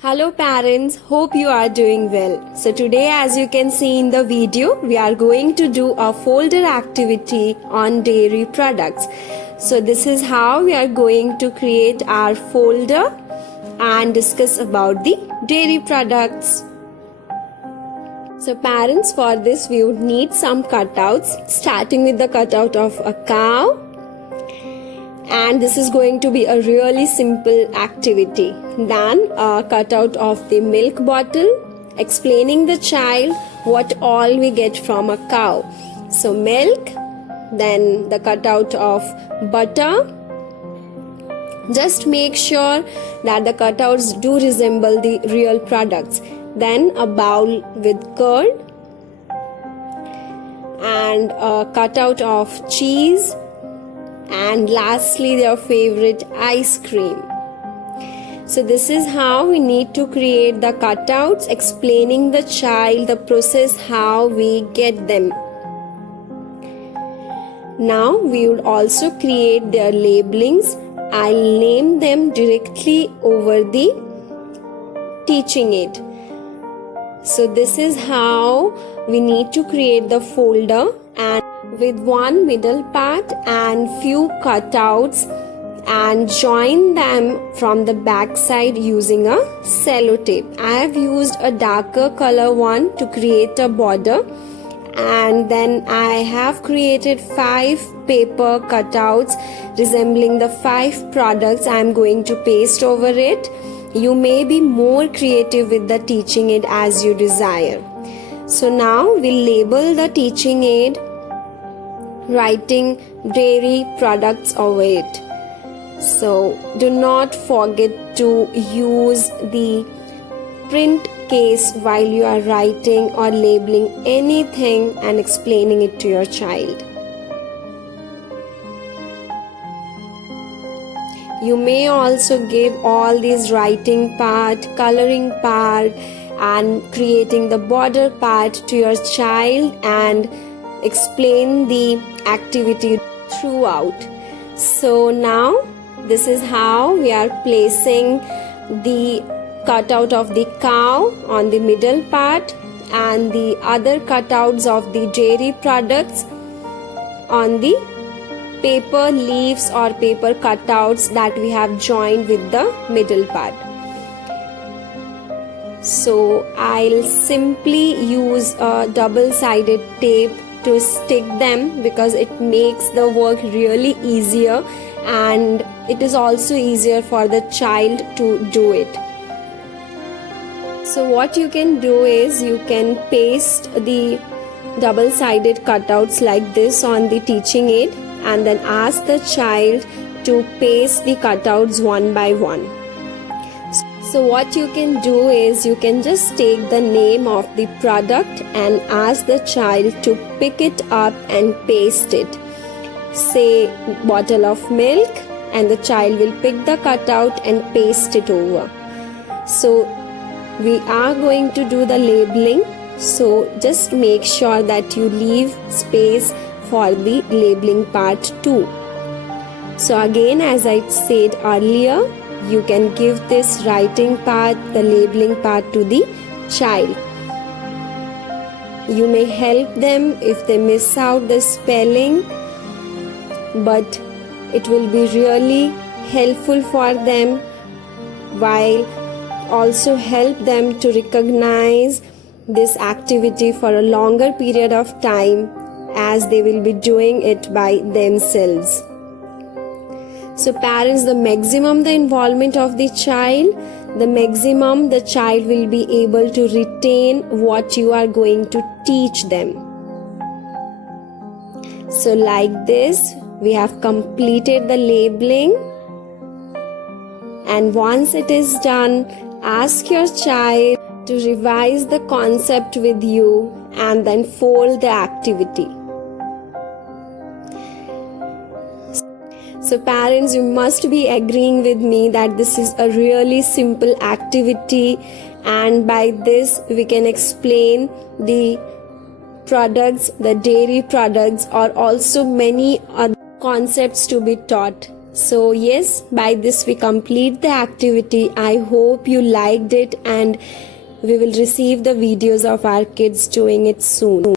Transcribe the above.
Hello parents, hope you are doing well. So today, as you can see in the video, we are going to do a folder activity on dairy products. So this is how we are going to create our folder and discuss about the dairy products. So parents, for this we would need some cutouts, starting with the cutout of a cow. And this is going to be a really simple activity. Then a cutout of the milk bottle, explaining the child what all we get from a cow. So milk, then the cutout of butter. Just make sure that the cutouts do resemble the real products. Then a bowl with curd and a cutout of cheese. And lastly, their favorite ice cream. So this is how we need to create the cutouts, explaining the child the process how we get them. Now we would also create their labelings. I'll name them directly over the teaching aid. So this is how we need to create the folder, and with one middle part and few cutouts, and join them from the back side using a sellotape. I have used a darker color one to create a border, and then I have created 5 paper cutouts resembling the 5 products I am going to paste over it. You may be more creative with the teaching aid as you desire. So now we'll label the teaching aid, writing dairy products over it. So do not forget to use the print case while you are writing or labeling anything and explaining it to your child. You may also give all these writing part, coloring part, and creating the border part to your child and explain the activity throughout. So now this is how we are placing the cutout of the cow on the middle part and the other cutouts of the dairy products on the paper leaves or paper cutouts that we have joined with the middle part. So I'll simply use a double-sided tape to stick them because it makes the work really easier, and it is also easier for the child to do it. So what you can do is you can paste the double-sided cutouts like this on the teaching aid and then ask the child to paste the cutouts one by one. So what you can do is you can just take the name of the product and ask the child to pick it up and paste it. Say bottle of milk, and the child will pick the cutout and paste it over. So we are going to do the labeling, so just make sure that you leave space for the labeling part too. So again, as I said earlier, you can give this writing part, the labeling part to the child. You may help them if they miss out the spelling, but it will be really helpful for them, while also help them to recognize this activity for a longer period of time as they will be doing it by themselves. So parents, the maximum the involvement of the child, the maximum the child will be able to retain what you are going to teach them. So like this, we have completed the labeling, and once it is done, ask your child to revise the concept with you and then fold the activity. So parents, you must be agreeing with me that this is a really simple activity, and by this we can explain the products, the dairy products, or also many other concepts to be taught. So yes, by this we complete the activity. I hope you liked it, and we will receive the videos of our kids doing it soon.